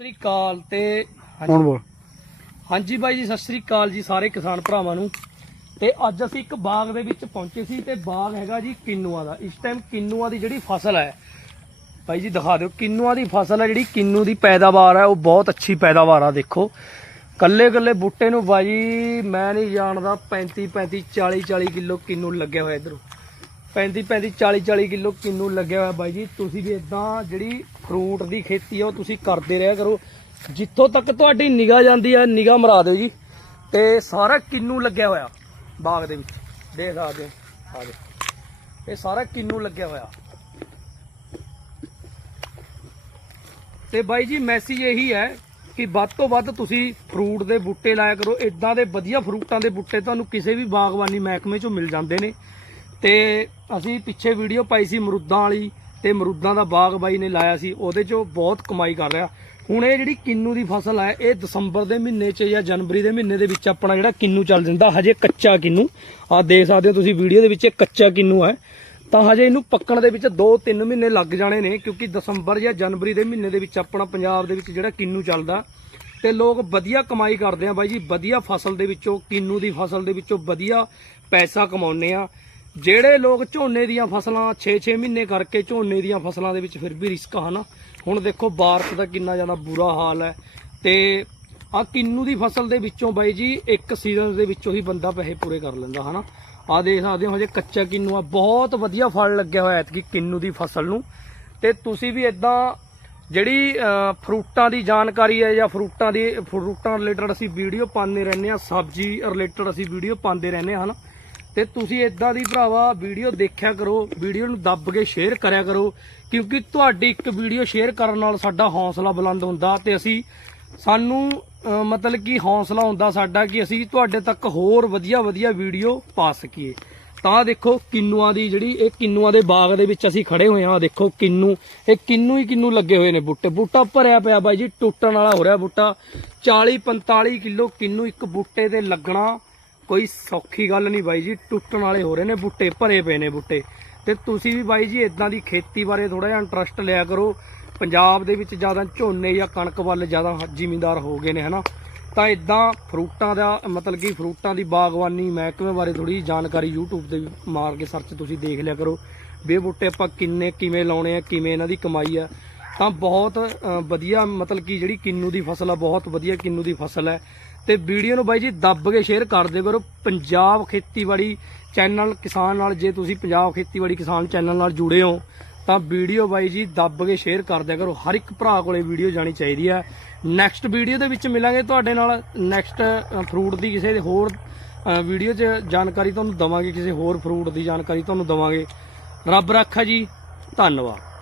ਸ੍ਰੀ ਅਕਾਲ ਤੇ ਹੁਣ ਬੋਲ? ਹਾਂਜੀ ਬਾਈ ਜੀ ਸਤਿ ਸ੍ਰੀ ਅਕਾਲ ਜੀ ਸਾਰੇ ਕਿਸਾਨ ਭਰਾਵਾਂ ਨੂੰ। ਤੇ ਅੱਜ ਅਸੀਂ ਇੱਕ ਬਾਗ ਦੇ ਵਿੱਚ ਪਹੁੰਚੇ ਸੀ ਤੇ ਬਾਗ ਹੈਗਾ ਜੀ ਕਿੰਨੂਆਂ ਦਾ। ਇਸ ਟਾਈਮ ਕਿੰਨੂਆਂ ਦੀ ਜਿਹੜੀ ਫਸਲ ਹੈ। ਬਾਈ ਜੀ ਦਿਖਾ ਦਿਓ। ਕਿੰਨੂਆਂ ਦੀ ਫਸਲ ਹੈ ਜਿਹੜੀ ਕਿੰਨੂ ਦੀ ਪੈਦਾਵਾਰ ਹੈ ਉਹ ਬਹੁਤ ਅੱਛੀ ਪੈਦਾਵਾਰ ਆ ਦੇਖੋ। ਕੱਲੇ ਕੱਲੇ ਬੂਟੇ ਨੂੰ ਬਾਈ ਮੈਂ ਨਹੀਂ ਜਾਣਦਾ 35 35 40 40 ਕਿਲੋ ਕਿੰਨੂ ਲੱਗਿਆ ਹੋਇਆ ਇਧਰੋਂ। 35 35 40 40 ਕਿਲੋ ਕਿੰਨੂ ਲੱਗਿਆ ਹੋਇਆ ਬਾਈ ਜੀ। ਤੁਸੀਂ ਵੀ ਇਦਾਂ ਜਿਹੜੀ ਫਰੂਟ ਦੀ ਖੇਤੀ ਆ, ਉਹ ਤੁਸੀਂ ਕਰਦੇ ਰਿਹਾ ਕਰੋ। ਜਿੱਥੋਂ ਤੱਕ ਤੁਹਾਡੀ ਨਿਗਾਹ ਜਾਂਦੀ ਹੈ ਨਿਗਾਹ ਮਰਾ ਦਿਓ ਜੀ। ਤੇ ਸਾਰਾ ਕਿੰਨੂ ਲੱਗਿਆ ਹੋਇਆ? ਬਾਗ ਦੇ ਵਿੱਚ। ਦੇਖ ਸਕਦੇ ਹੋ। ਆ ਦੇ ਇਹ ਸਾਰਾ ਕਿੰਨੂ ਲੱਗਿਆ ਹੋਇਆ। ਤੇ ਬਾਈ ਜੀ ਮੈਸੇਜ ਇਹੀ ਹੈ ਕਿ ਵੱਧ ਤੋਂ ਵੱਧ ਤੁਸੀਂ ਫਰੂਟ ਦੇ ਬੂਟੇ ਲਾਇਆ ਕਰੋ। ਇਦਾਂ ਦੇ ਵਧੀਆ ਫਰੂਟਾਂ ਦੇ ਬੂਟੇ ਤੁਹਾਨੂੰ ਕਿਸੇ ਵੀ ਬਾਗਬਾਨੀ ਮਹਿਕਮੇ ਚੋਂ ਮਿਲ ਜਾਂਦੇ ਨੇ। ਤੇ ਅਸੀਂ ਪਿੱਛੇ ਵੀਡੀਓ ਪਾਈ ਸੀ ਮਰੂਦਾਂ ਵਾਲੀ ਤੇ ਅਮਰੂਦਾਂ ਦਾ ਬਾਗ ਬਾਈ ਨੇ ਲਾਇਆ ਸੀ, ਉਹਦੇ ਚੋਂ ਬਹੁਤ ਕਮਾਈ ਕਰ ਰਿਹਾ। ਹੁਣ ਇਹ ਜਿਹੜੀ ਕਿੰਨੂ ਦੀ ਫਸਲ ਹੈ, ਇਹ ਦਸੰਬਰ ਦੇ ਮਹੀਨੇ 'ਚ ਜਾਂ ਜਨਵਰੀ ਦੇ ਮਹੀਨੇ ਦੇ ਵਿੱਚ ਆਪਣਾ ਜਿਹੜਾ ਕਿੰਨੂ ਚੱਲ ਜਾਂਦਾ, ਹਜੇ ਕੱਚਾ ਕਿੰਨੂ। ਆਹ ਦੇਖ ਸਕਦੇ ਹੋ ਤੁਸੀਂ ਵੀਡੀਓ ਦੇ ਵਿੱਚ ਇਹ ਕੱਚਾ ਕਿੰਨੂ ਹੈ। ਤਾਂ ਹਜੇ ਇਹਨੂੰ ਪੱਕਣ ਦੇ ਵਿੱਚ 2-3 ਮਹੀਨੇ ਲੱਗ ਜਾਣੇ ਨੇ, ਕਿਉਂਕਿ ਦਸੰਬਰ ਜਾਂ ਜਨਵਰੀ ਦੇ ਮਹੀਨੇ ਦੇ ਵਿੱਚ ਆਪਣਾ ਪੰਜਾਬ ਦੇ ਵਿੱਚ ਜਿਹੜਾ ਕਿੰਨੂ ਚੱਲਦਾ, ਤੇ ਲੋਕ ਵਧੀਆ ਕਮਾਈ ਕਰਦੇ ਆ ਬਾਈ ਜੀ, ਵਧੀਆ ਫਸਲ ਦੇ ਵਿੱਚੋਂ, ਕਿੰਨੂ ਦੀ ਫਸਲ ਦੇ ਵਿੱਚੋਂ ਵਧੀਆ ਪੈਸਾ ਕਮਾਉਂਦੇ ਆ। ਜਿਹੜੇ ਲੋਕ ਝੋਨੇ ਦੀਆਂ ਫਸਲਾਂ 6-6 ਮਹੀਨੇ ਕਰਕੇ ਝੋਨੇ ਦੀਆਂ ਫਸਲਾਂ ਦੇ ਵਿੱਚ ਫਿਰ ਵੀ ਰਿਸਕ ਹਨ? ਹੁਣ ਦੇਖੋ, ਬਾਰਸ਼ ਦਾ ਕਿੰਨਾ ਜ਼ਿਆਦਾ ਬੁਰਾ ਹਾਲ ਹੈ ਤੇ ਆ ਕਿੰਨੂ ਦੀ ਫਸਲ ਦੇ ਵਿੱਚੋਂ ਬਾਈ ਜੀ, ਇੱਕ ਸੀਜ਼ਨ ਦੇ ਵਿੱਚੋਂ ਹੀ ਬੰਦਾ ਪੈਸੇ ਪੂਰੇ ਕਰ ਲੈਂਦਾ, ਹਨਾ? ਆ ਦੇਖ ਸਕਦੇ ਹੋ, ਹਜੇ ਕੱਚਾ ਕਿੰਨੂ ਆ, ਬਹੁਤ ਵਧੀਆ ਫਲ ਲੱਗਿਆ ਹੋਇਆ ਐਤਕੀ ਕਿੰਨੂ ਦੀ ਫਸਲ ਨੂੰ। ਤੇ ਤੁਸੀਂ ਵੀ ਇਦਾਂ ਜਿਹੜੀ ਫਰੂਟਾਂ ਦੀ ਜਾਣਕਾਰੀ ਹੈ ਜਾਂ ਫਰੂਟਾਂ ਦੀ, ਫਰੂਟਾਂ ਰਿਲੇਟਡ ਅਸੀਂ ਵੀਡੀਓ ਪਾਉਂਦੇ ਰਹਿੰਦੇ ਆ ਸਬਜ਼ੀ ਰਿਲੇਟਡ ਅਸੀਂ ਵੀਡੀਓ ਪਾਉਂਦੇ ਰਹਿੰਦੇ ਹਾਂ, ਹਨਾ? ਤੇ ਤੁਸੀਂ ਇਦਾਂ ਦੀ ਭਰਾਵਾ ਵੀਡੀਓ ਦੇਖਿਆ ਕਰੋ, ਵੀਡੀਓ ਨੂੰ ਦੱਬ ਕੇ ਸ਼ੇਅਰ ਕਰਿਆ ਕਰੋ, ਕਿਉਂਕਿ ਤੁਹਾਡੀ ਇੱਕ ਵੀਡੀਓ ਸ਼ੇਅਰ ਕਰਨ ਨਾਲ ਸਾਡਾ ਹੌਸਲਾ ਬੁਲੰਦ ਹੁੰਦਾ ਤੇ ਅਸੀਂ ਸਾਨੂੰ ਮਤਲਬ ਕਿ ਹੌਸਲਾ ਹੁੰਦਾ ਸਾਡਾ ਕਿ ਅਸੀਂ ਤੁਹਾਡੇ ਤੱਕ ਹੋਰ ਵਧੀਆ ਵਧੀਆ ਵੀਡੀਓ ਪਾ ਸਕੀਏ। ਤਾਂ ਦੇਖੋ ਕਿੰਨੂਆਂ ਦੀ ਜਿਹੜੀ, ਇਹ ਕਿੰਨੂਆਂ ਦੇ ਬਾਗ ਦੇ ਵਿੱਚ ਅਸੀਂ ਖੜੇ ਹੋਏ ਹਾਂ ਦੇਖੋ ਕਿੰਨੂ, ਇਹ ਕਿੰਨੂ ਹੀ ਕਿੰਨੂ ਲੱਗੇ ਹੋਏ ਨੇ ਬੂਟੇ। ਬੂਟਾ ਭਰਿਆ ਪਿਆ ਬਾਈ ਜੀ, ਟੁੱਟਣ ਵਾਲਾ ਹੋ ਰਿਹਾ ਬੂਟਾ। 40 45 ਕਿਲੋ ਕਿੰਨੂ ਇੱਕ ਬੂਟੇ ਤੇ ਲੱਗਣਾ। ਕੋਈ ਸੌਖੀ ਗੱਲ ਨਹੀਂ ਬਾਈ ਜੀ, ਟੁੱਟਣ ਵਾਲੇ ਹੋ ਰਹੇ ਨੇ ਬੂਟੇ, ਭਰੇ ਪਏ ਨੇ ਬੂਟੇ। ਤੇ ਤੁਸੀਂ ਵੀ ਬਾਈ ਜੀ ਇਦਾਂ ਦੀ ਖੇਤੀ ਬਾਰੇ ਥੋੜਾ ਜਿਹਾ ਇੰਟਰਸਟ ਲਿਆ ਕਰੋ। ਪੰਜਾਬ ਦੇ ਵਿੱਚ ਜ਼ਿਆਦਾ ਝੋਨੇ ਜਾਂ ਕਣਕ ਵੱਲ ਜ਼ਿਆਦਾ ਜ਼ਿਮੀਂਦਾਰ ਹੋ ਗਏ ਨੇ, ਹਨਾ? ਤਾਂ ਇਦਾਂ ਫਰੂਟਾਂ ਦਾ, ਮਤਲਬ ਕਿ ਫਰੂਟਾਂ ਦੀ ਬਾਗਬਾਨੀ ਮਹਿਕਮੇ ਬਾਰੇ ਥੋੜੀ ਜਾਣਕਾਰੀ YouTube ਤੇ ਵੀ ਮਾਰ ਕੇ ਸਰਚ ਤੁਸੀਂ ਦੇਖ ਲਿਆ ਕਰੋ। ਵੀ ਇਹ ਬੂਟੇ ਆਪਾਂ ਕਿੰਨੇ, ਕਿਵੇਂ ਲਾਉਣੇ ਆ, ਕਿਵੇਂ ਇਹਨਾਂ ਦੀ ਕਮਾਈ ਆ। ਤਾਂ ਬਹੁਤ ਵਧੀਆ, ਮਤਲਬ ਕਿ ਜਿਹੜੀ ਕਿੰਨੂ ਦੀ ਫਸਲ ਆ, ਬਹੁਤ ਵਧੀਆ ਕਿੰਨੂ ਦੀ ਫਸਲ ਹੈ। ਤੇ ਵੀਡੀਓ ਨੂੰ ਬਾਈ ਜੀ ਦੱਬ ਕੇ ਸ਼ੇਅਰ ਕਰ ਦਿਓ ਕਰੋ। ਪੰਜਾਬ ਖੇਤੀਬਾੜੀ ਚੈਨਲ ਕਿਸਾਨ ਨਾਲ, ਜੇ ਤੁਸੀਂ ਪੰਜਾਬ ਖੇਤੀਬਾੜੀ ਕਿਸਾਨ ਚੈਨਲ ਨਾਲ ਜੁੜੇ ਹੋ, ਤਾਂ ਵੀਡੀਓ ਬਾਈ ਜੀ ਦੱਬ ਕੇ ਸ਼ੇਅਰ ਕਰ ਦਿਆ ਕਰੋ। ਹਰ ਇੱਕ ਭਰਾ ਕੋਲੇ ਵੀਡੀਓ ਜਾਣੀ ਚਾਹੀਦੀ ਹੈ। ਨੈਕਸਟ ਵੀਡੀਓ ਦੇ ਵਿੱਚ ਮਿਲਾਂਗੇ ਤੁਹਾਡੇ ਨਾਲ। ਨੈਕਸਟ ਫਰੂਟ ਦੀ ਕਿਸੇ ਹੋਰ ਵੀਡੀਓ 'ਚ ਜਾਣਕਾਰੀ ਤੁਹਾਨੂੰ ਦਵਾਂਗੇ। ਕਿਸੇ ਹੋਰ ਫਰੂਟ ਦੀ ਜਾਣਕਾਰੀ ਤੁਹਾਨੂੰ ਦਵਾਂਗੇ। ਰੱਬ ਰੱਖਾ ਜੀ। ਧੰਨਵਾਦ।